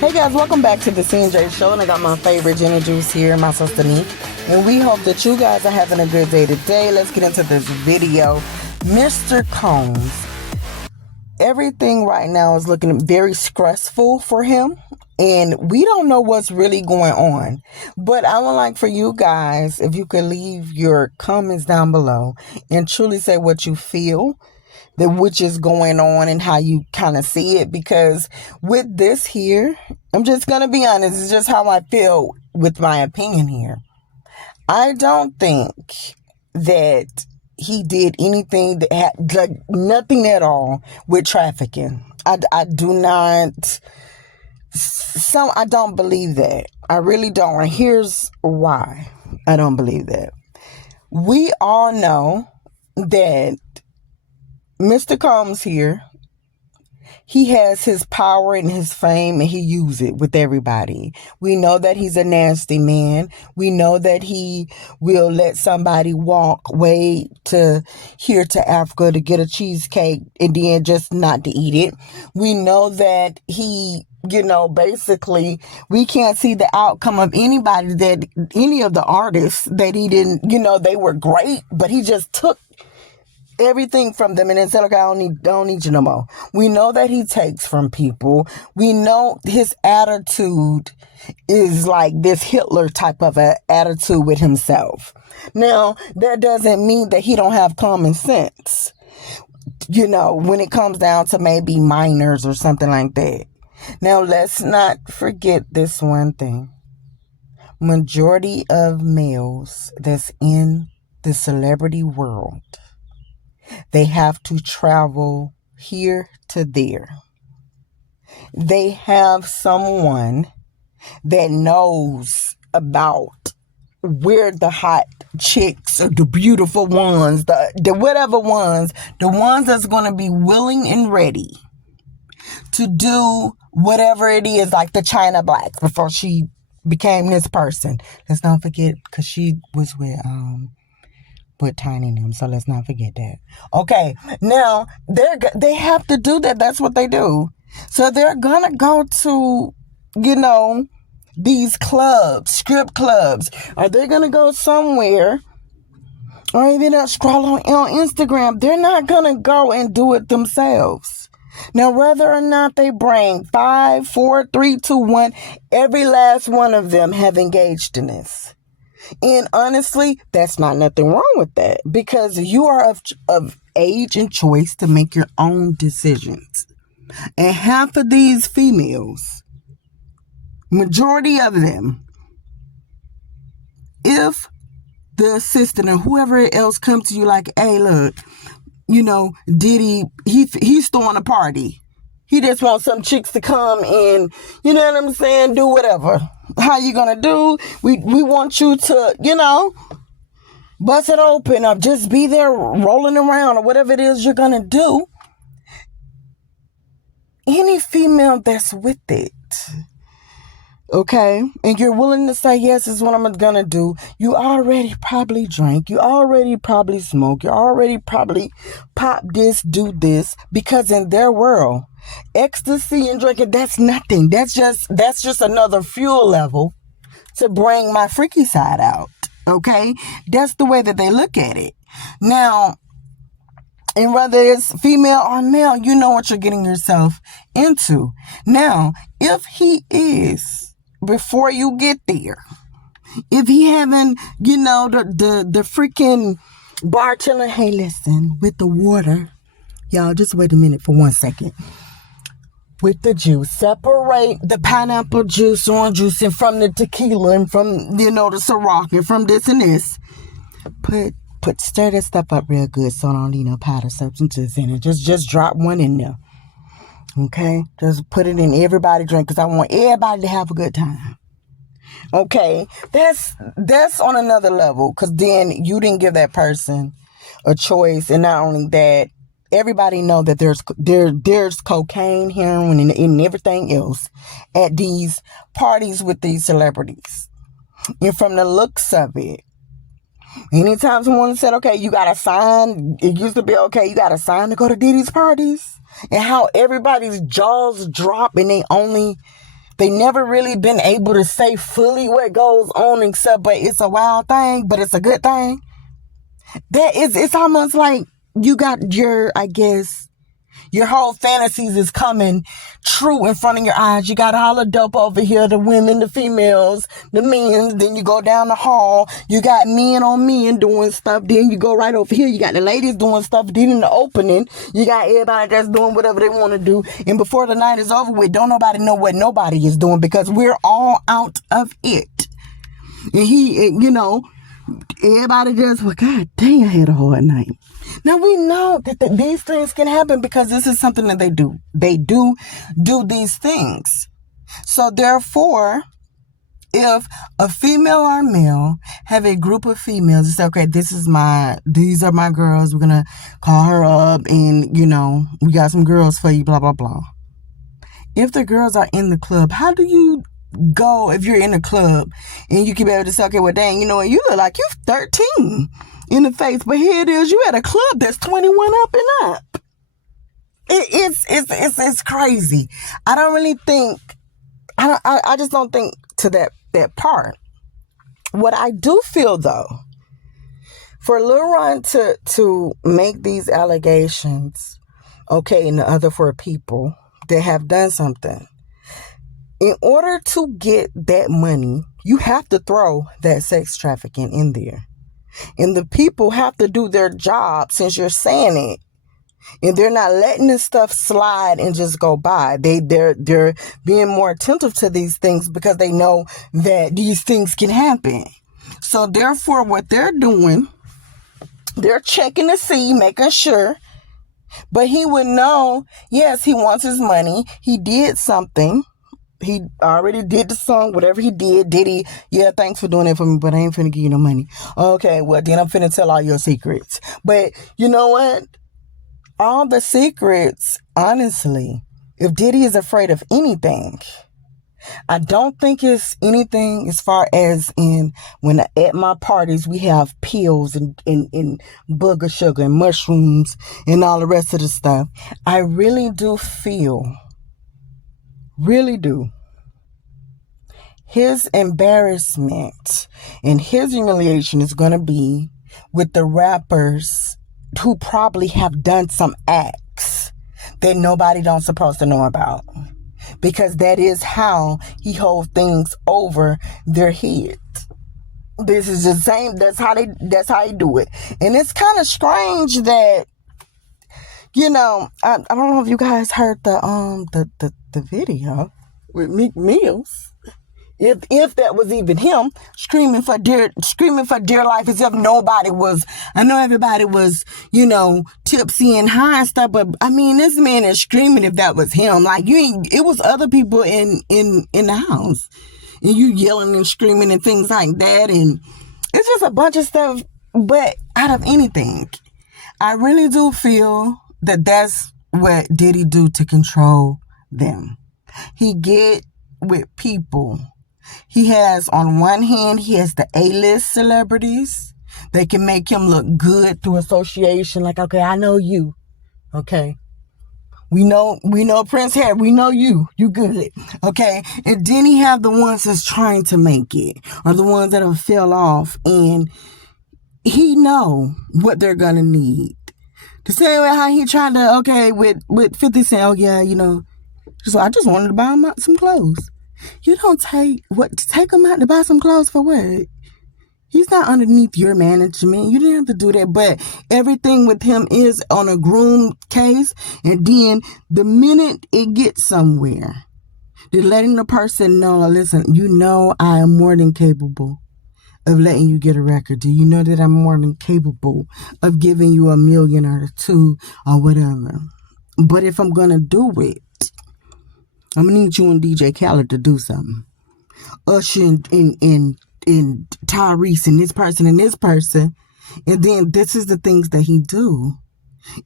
Hey guys, welcome back to the CNJ Show, and I got my favorite gin and juice here, my sister Meek, and we hope that you guys are having a good day today. Let's get into this video. Mr. Combs, everything right now is looking very stressful for him, and we don't know what's really going on, but I would like for you guys, if you could leave your comments down below and truly say what you feel, which is going on and how you kind of see it, because with this here, I'm just going to be honest, it's just how I feel with my opinion here. I don't think that he did anything that had like nothing at all with trafficking. I do not, I don't believe that. I really don't. And here's why I don't believe that. We all know that Mr. Combs here, he has his power and his fame, and he uses it with everybody. We know that he's a nasty man. We know that he will let somebody walk way to here to Africa to get a cheesecake and then just not to eat it. We know that he, basically, we can't see the outcome of anybody that, any of the artists that he didn't, they were great, but he just took everything from them and then said, okay, I don't need you no more. We know that he takes from people. We know his attitude is like this Hitler type of an attitude with himself. Now, that doesn't mean that he don't have common sense, when it comes down to maybe minors or something like that. Now, let's not forget this one thing. Majority of males that's in the celebrity world, they have to travel here to there. They have someone that knows about where the hot chicks or the beautiful ones, the whatever ones, the ones that's going to be willing and ready to do whatever it is, like the China Blacks before she became this person. Let's not forget, because she was with Tiny in them, so let's not forget that. Okay, now they have to do that. That's what they do. So they're gonna go to, these clubs, strip clubs. Are they gonna go somewhere, or even scroll on Instagram? They're not gonna go and do it themselves. Now, whether or not they bring 5, 4, 3, 2, 1, every last one of them have engaged in this. And honestly, that's not nothing wrong with that, because you are of age and choice to make your own decisions. And half of these females, majority of them, if the assistant or whoever else comes to you like, hey, look, Diddy, he's throwing a party. He just wants some chicks to come and, do whatever. How you gonna do? We want you to, bust it open or just be there rolling around or whatever it is you're gonna do. Any female that's with it, okay, and you're willing to say, yes, this is what I'm gonna do. You already probably drank. You already probably smoke. You already probably pop this, do this, because in their world, ecstasy and drinking, that's nothing. That's just another fuel level to bring my freaky side out. Okay? That's the way that they look at it. Now, and whether it's female or male, you know what you're getting yourself into. Now, if he is, before you get there, if he having, the freaking bartender, hey, listen, with the water, y'all, just wait a minute for 1 second. With the juice, separate the pineapple juice, orange juice, and from the tequila, and from, the Ciroc, and from this and this. Stir that stuff up real good so I don't need no powder substances in it. Just drop one in there. Okay? Just put it in everybody's drink, because I want everybody to have a good time. Okay? That's on another level, because then you didn't give that person a choice, and not only that, everybody know that there's cocaine, heroin, and everything else at these parties with these celebrities. And from the looks of it, anytime someone said, okay, you got to sign, it used to be, okay, you got to sign to go to Diddy's parties. And how everybody's jaws drop and they only They never really been able to say fully what goes on except, but it's a wild thing, but it's a good thing. It's almost like you got your, I guess, your whole fantasies is coming true in front of your eyes. You got all the dope over here, the women, the females, the men. Then you go down the hall. You got men on men doing stuff. Then you go right over here. You got the ladies doing stuff. Then in the opening, you got everybody that's doing whatever they want to do. And before the night is over with, don't nobody know what nobody is doing because we're all out of it. And everybody just, well, God dang, I had a hard night. Now, we know that these things can happen because this is something that they do. They do these things. So, therefore, if a female or male have a group of females and say, okay, these are my girls. We're going to call her up and, we got some girls for you, blah, blah, blah. If the girls are in the club, how do you go if you're in a club and you can be able to say, okay, well, dang, you look like you're 13 in the face, but here it is, you at a club that's 21 up and up. It's crazy. I don't really think, I just don't think to that part. What I do feel though, for Lil Ron to make these allegations, okay, and the other four people that have done something, in order to get that money, you have to throw that sex trafficking in there. And the people have to do their job since you're saying it. And they're not letting this stuff slide and just go by. They're being more attentive to these things because they know that these things can happen. So therefore, what they're doing, they're checking to see, making sure. But he would know, yes, he wants his money. He did something. He already did the song, whatever he did. Diddy, yeah, thanks for doing it for me, but I ain't finna give you no money. Okay, well, then I'm finna tell all your secrets. But you know what? All the secrets, honestly, if Diddy is afraid of anything, I don't think it's anything as far as when at my parties we have pills and booger sugar and mushrooms and all the rest of the stuff. I really do feel, his embarrassment and his humiliation is going to be with the rappers who probably have done some acts that nobody don't supposed to know about. Because that is how he holds things over their heads. This is the same. That's how he do it. And it's kind of strange that, I don't know if you guys heard the video with Meek Mills. If that was even him screaming for dear life, as if nobody was. I know everybody was, tipsy and high and stuff, but I mean, this man is screaming if that was him. Like it was other people in the house, and you yelling and screaming and things like that, and it's just a bunch of stuff. But out of anything, I really do feel that that's what Diddy do to control them. He get with people. He has, on one hand, he has the A-list celebrities. They can make him look good through association. Like, okay, I know you. Okay. We know Prince Harry. We know you. You good. Okay. And then he have the ones that's trying to make it, or the ones that have fell off. And he know what they're going to need. The same way how he tried to, okay, with 50 Cent. Oh, yeah, so I just wanted to buy him some clothes. You don't take him out to buy some clothes for what? He's not underneath your management. You didn't have to do that. But everything with him is on a groom case. And then the minute it gets somewhere, they're letting the person know, listen, I am more than capable of letting you get a record. Do you know that I'm more than capable of giving you $1 million or $2 million or whatever? But if I'm going to do it, I'm going to need you and DJ Khaled to do something. Usher and Tyrese and this person and this person. And then this is the things that he do.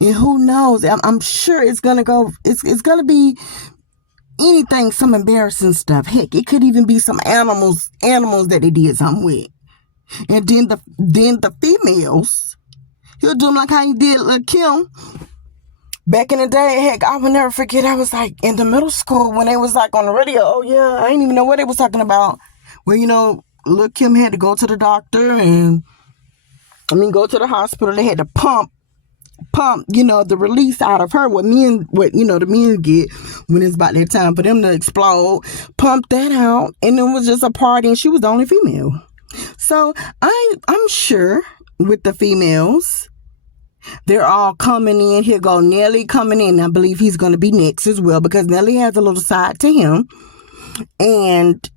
And who knows? I'm sure it's going to go, it's going to be anything, some embarrassing stuff. Heck, it could even be some animals that they did something with. And then the females, he'll do them like how he did Kim. Back in the day, heck, I would never forget. I was like in the middle school when they was like on the radio. Oh yeah, I didn't even know what they was talking about. Well, Lil' Kim had to go to the doctor go to the hospital. They had to pump, the release out of her. The men get when it's about that time for them to explode. Pump that out, and it was just a party, and she was the only female. So I'm sure with the females, they're all coming in. Here go Nelly coming in. I believe he's going to be next as well because Nelly has a little side to him. And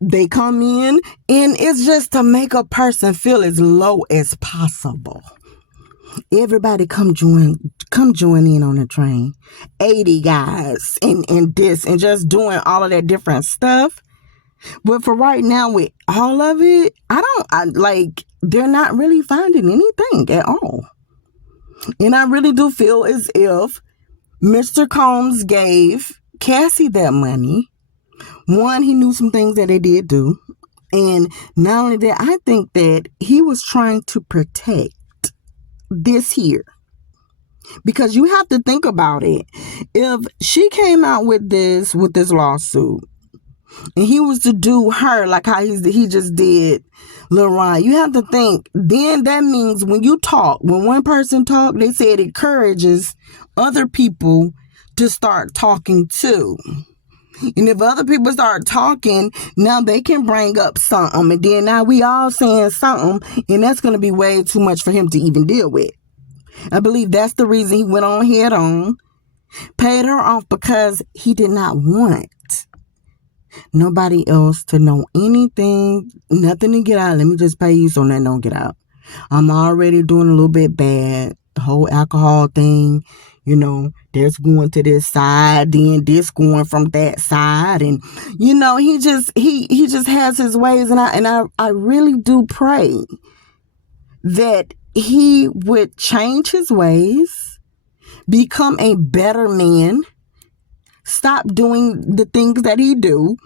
they come in, and it's just to make a person feel as low as possible. Everybody come join in on the train. 80 guys and this and just doing all of that different stuff. But for right now, with all of it, they're not really finding anything at all. And I really do feel as if Mr. Combs gave Cassie that money. One, he knew some things that they did do. And not only that, I think that he was trying to protect this here. Because you have to think about it. If she came out with this lawsuit, and he was to do her like how he just did Lil Ryan, you have to think, then that means when one person talk, they say it encourages other people to start talking too. And if other people start talking, now they can bring up something. And then now we all saying something. And that's going to be way too much for him to even deal with. I believe that's the reason he went on head on, paid her off because he did not want nobody else to know anything, nothing to get out. Let me just pay you so nothing don't get out. I'm already doing a little bit bad. The whole alcohol thing. There's going to this side, then this going from that side. And, he just has his ways. And I really do pray that he would change his ways, become a better man, stop doing the things that he do.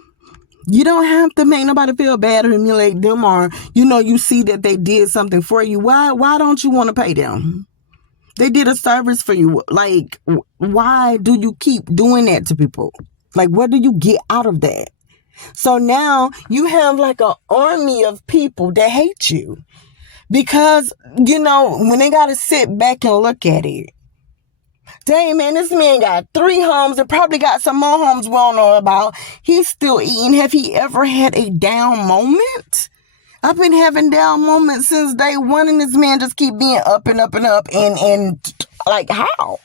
You don't have to make nobody feel bad or humiliate them or, you see that they did something for you. Why don't you want to pay them? They did a service for you. Like, why do you keep doing that to people? Like, what do you get out of that? So now you have like an army of people that hate you because, when they got to sit back and look at it. Dang, man, this man got 3 homes and probably got some more homes we don't know about. He's still eating. Have he ever had a down moment? I've been having down moments since day one, and this man just keep being up and up and up. And like, how?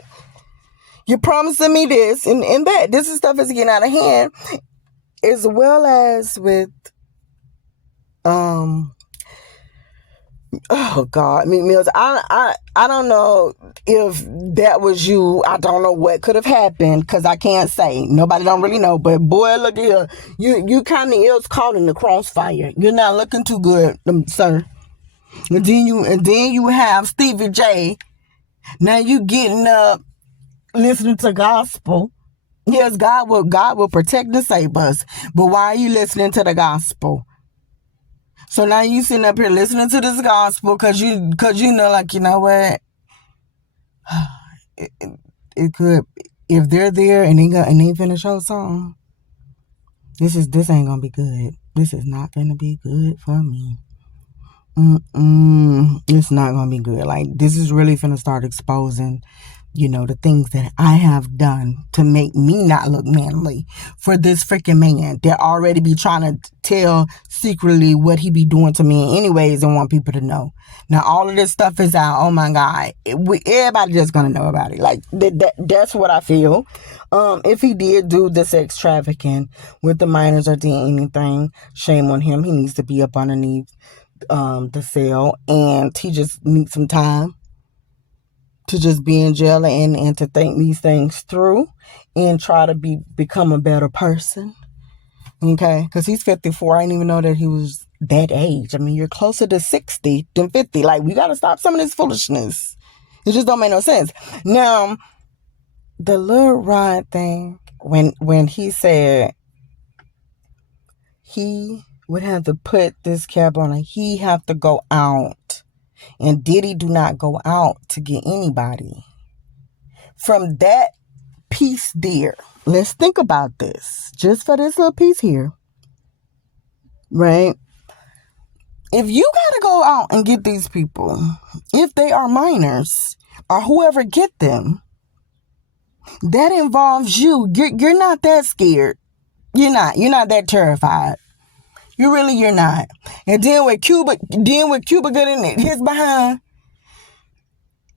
You're promising me this and that. This stuff is getting out of hand. As well as with, oh God, Meek Mills. I don't know if that was you. I don't know what could have happened because I can't say. Nobody don't really know. But boy, look here. You kind of is caught in the crossfire. You're not looking too good, sir. And then you have Stevie J. Now you getting up, listening to gospel. Yes, God will protect and save us. But why are you listening to the gospel? So now you sitting up here listening to this gospel because you know, like, you know what? It could, if they're there and they finna show something, this ain't gonna be good. This is not gonna be good for me. It's not gonna be good. Like, this is really finna start exposing, the things that I have done to make me not look manly for this freaking man that already be trying to tell secretly what he be doing to me anyways and want people to know. Now, all of this stuff is out. Oh my God. Everybody just gonna know about it. Like, that's what I feel. If he did do the sex trafficking with the minors or did anything, shame on him. He needs to be up underneath the cell, and he just needs some time to just be in jail and to think these things through and try to become a better person. Okay? Because he's 54. I didn't even know that he was that age. I mean, you're closer to 60 than 50. Like, we got to stop some of this foolishness. It just don't make no sense. Now, the Lil Ryan thing, when he said he would have to put this cap on it, he have to go out. And Diddy do not go out to get anybody. from that piece there. Let's think about this. Just for this little piece here. Right? If you got to go out and get these people, if they are minors or whoever get them, that involves you. You're not that scared. You're not that terrified. You're not. And then with Cuba getting his behind,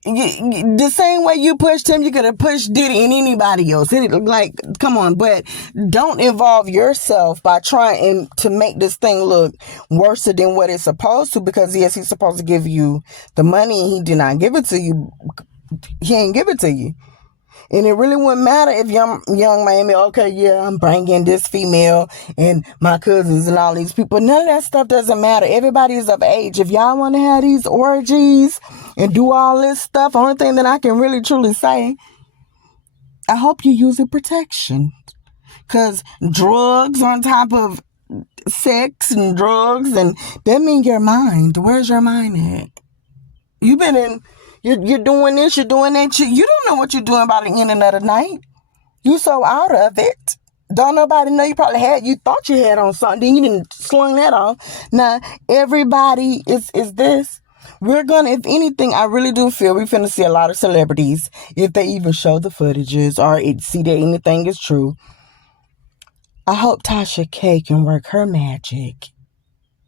the same way you pushed him, you could have pushed Diddy and anybody else. Like, come on, but don't involve yourself by trying to make this thing look worse than what it's supposed to, because yes, he's supposed to give you the money and he did not give it to you. He ain't give it to you. And it really wouldn't matter if young Miami, okay, yeah, I'm bringing this female and my cousins and all these people. None of that stuff doesn't matter. Everybody is of age. If y'all want to have these orgies and do all this stuff, only thing that I can really truly say, I hope you use your protection. Because drugs on top of sex and drugs, and that means your mind. Where's your mind at? You've been in... You're doing this, you're doing that. You don't know what you're doing by the end of the night. You so out of it. Don't nobody know. You thought you had on something. Then you didn't slung that off. Now, everybody is this. We're going to, if anything, I really do feel we're finna see a lot of celebrities, if they even show the footages or see that anything is true. I hope Tasha K can work her magic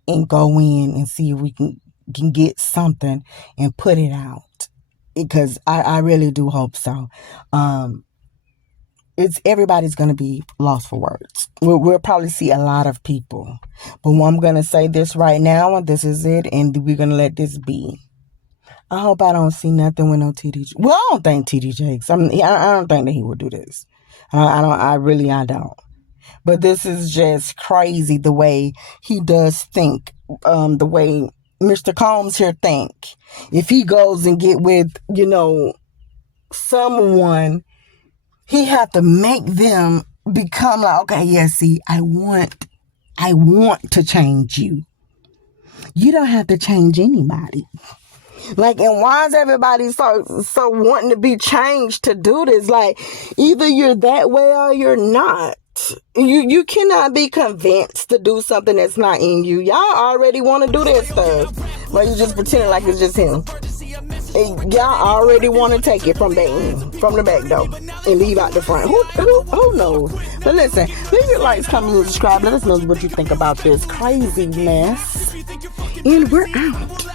and go in and see if we can get something and put it out, because I really do hope so. Everybody's going to be lost for words. We'll probably see a lot of people, but I'm going to say this right now, and this is it, and we're going to let this be. I hope I don't see nothing with no TD. Well, I don't think TD Jakes. I don't think that he would do this. I don't. But this is just crazy the way he does think, the way Mr. Combs here think. If he goes and get with, someone, he have to make them become like, okay, yeah, see, I want to change you. You don't have to change anybody. Like, and why is everybody so wanting to be changed to do this? Like, either you're that way or you're not. You cannot be convinced to do something that's not in you. Y'all already want to do that stuff, but you just pretending like it's just him. And y'all already want to take it from the back door, and leave out the front. Who knows? But listen, leave your likes, comment, and subscribe. Let us know what you think about this crazy mess. And we're out.